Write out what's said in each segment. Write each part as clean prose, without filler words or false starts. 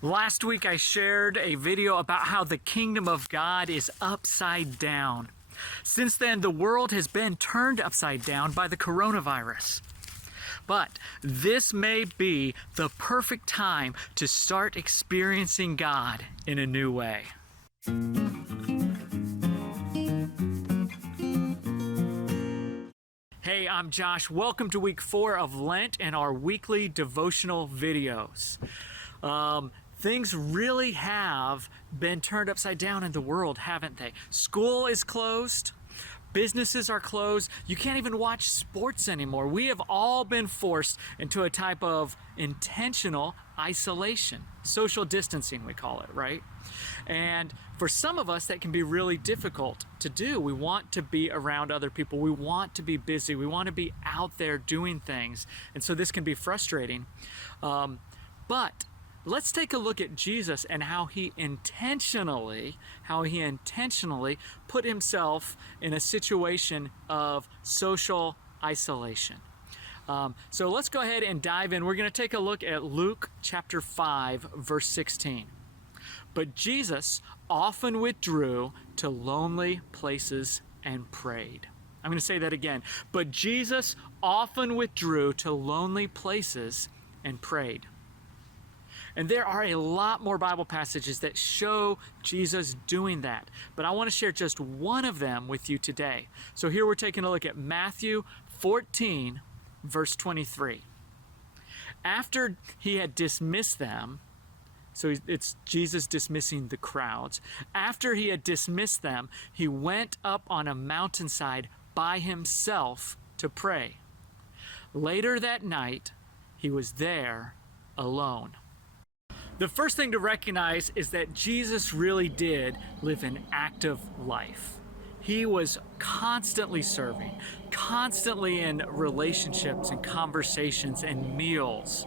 Last week I shared a video about how the kingdom of God is upside down. Since then, the world has been turned upside down by the coronavirus. But this may be the perfect time to start experiencing God in a new way. Hey, I'm Josh. Welcome to week 4 of Lent and our weekly devotional videos. Things really have been turned upside down in the world, haven't they? School is closed. Businesses are closed. You can't even watch sports anymore. We have all been forced into a type of intentional isolation. Social distancing, we call it, right? And for some of us, that can be really difficult to do. We want to be around other people. We want to be busy. We want to be out there doing things. And so this can be frustrating. But let's take a look at Jesus and how he intentionally put himself in a situation of social isolation. So let's go ahead and dive in. We're going to take a look at Luke chapter 5, verse 16. But Jesus often withdrew to lonely places and prayed. I'm going to say that again. But Jesus often withdrew to lonely places and prayed. And there are a lot more Bible passages that show Jesus doing that. But I want to share just one of them with you today. So here we're taking a look at Matthew 14, verse 23. After he had dismissed them, so it's Jesus dismissing the crowds. After he had dismissed them, he went up on a mountainside by himself to pray. Later that night, he was there alone. The first thing to recognize is that Jesus really did live an active life. He was constantly serving, constantly in relationships and conversations and meals.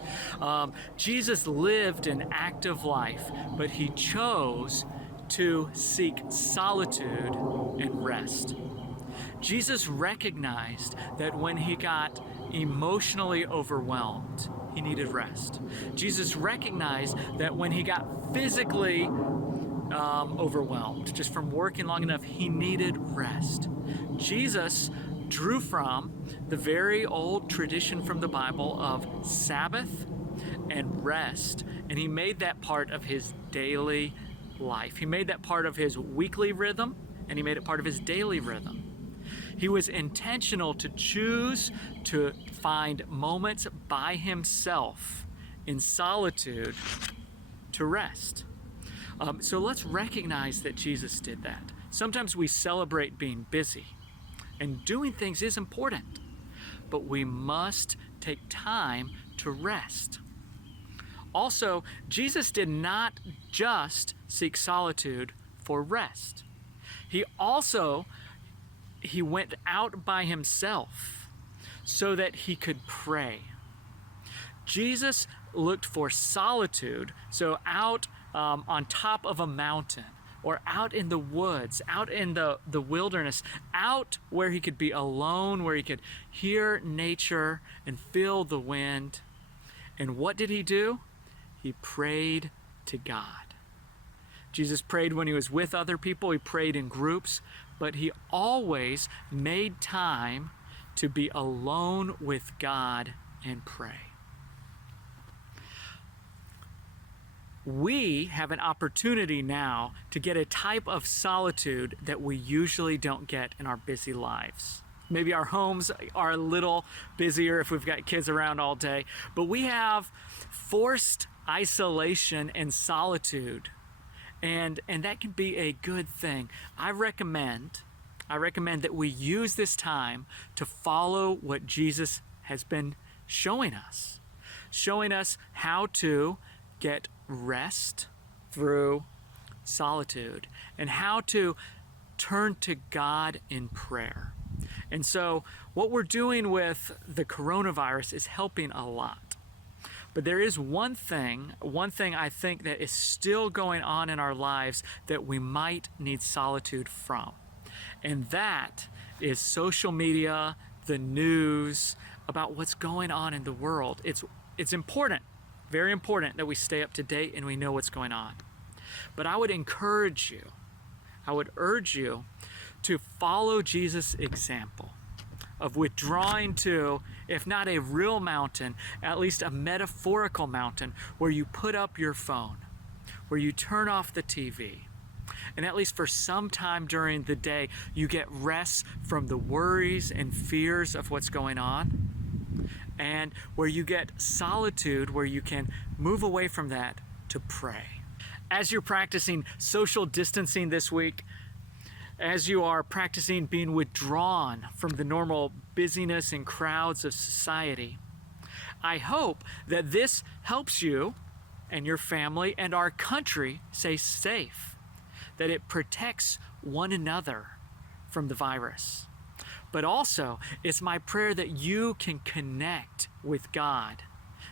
Jesus lived an active life, but he chose to seek solitude and rest. Jesus recognized that when he got emotionally overwhelmed, he needed rest. Jesus recognized that when he got physically overwhelmed, just from working long enough, he needed rest. Jesus drew from the very old tradition from the Bible of Sabbath and rest, and he made that part of his daily life. He made that part of his weekly rhythm, and he made it part of his daily rhythm. He was intentional to choose to find moments by himself in solitude to rest. So let's recognize that Jesus did that. Sometimes we celebrate being busy, and doing things is important, but we must take time to rest. Also, Jesus did not just seek solitude for rest. He went out by himself so that he could pray. Jesus looked for solitude, so out on top of a mountain, or out in the woods, out in the wilderness, out where he could be alone, where he could hear nature and feel the wind. And what did he do? He prayed to God. Jesus prayed when he was with other people. He prayed in groups, but he always made time to be alone with God and pray. We have an opportunity now to get a type of solitude that we usually don't get in our busy lives. Maybe our homes are a little busier if we've got kids around all day, but we have forced isolation and solitude. And that can be a good thing. I recommend that we use this time to follow what Jesus has been showing us how to get rest through solitude and how to turn to God in prayer. And so what we're doing with the coronavirus is helping a lot. But there is one thing I think that is still going on in our lives that we might need solitude from. And that is social media, the news, about what's going on in the world. It's important. Very important that we stay up to date and we know what's going on. But I would urge you to follow Jesus' example of withdrawing to, if not a real mountain, at least a metaphorical mountain where you put up your phone, where you turn off the TV, and at least for some time during the day, you get rest from the worries and fears of what's going on, and where you get solitude, where you can move away from that to pray. As you're practicing social distancing this week, as you are practicing being withdrawn from the normal busyness and crowds of society, I hope that this helps you and your family and our country stay safe, that it protects one another from the virus. But also, it's my prayer that you can connect with God,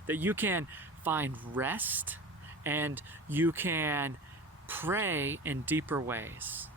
that you can find rest, and you can pray in deeper ways.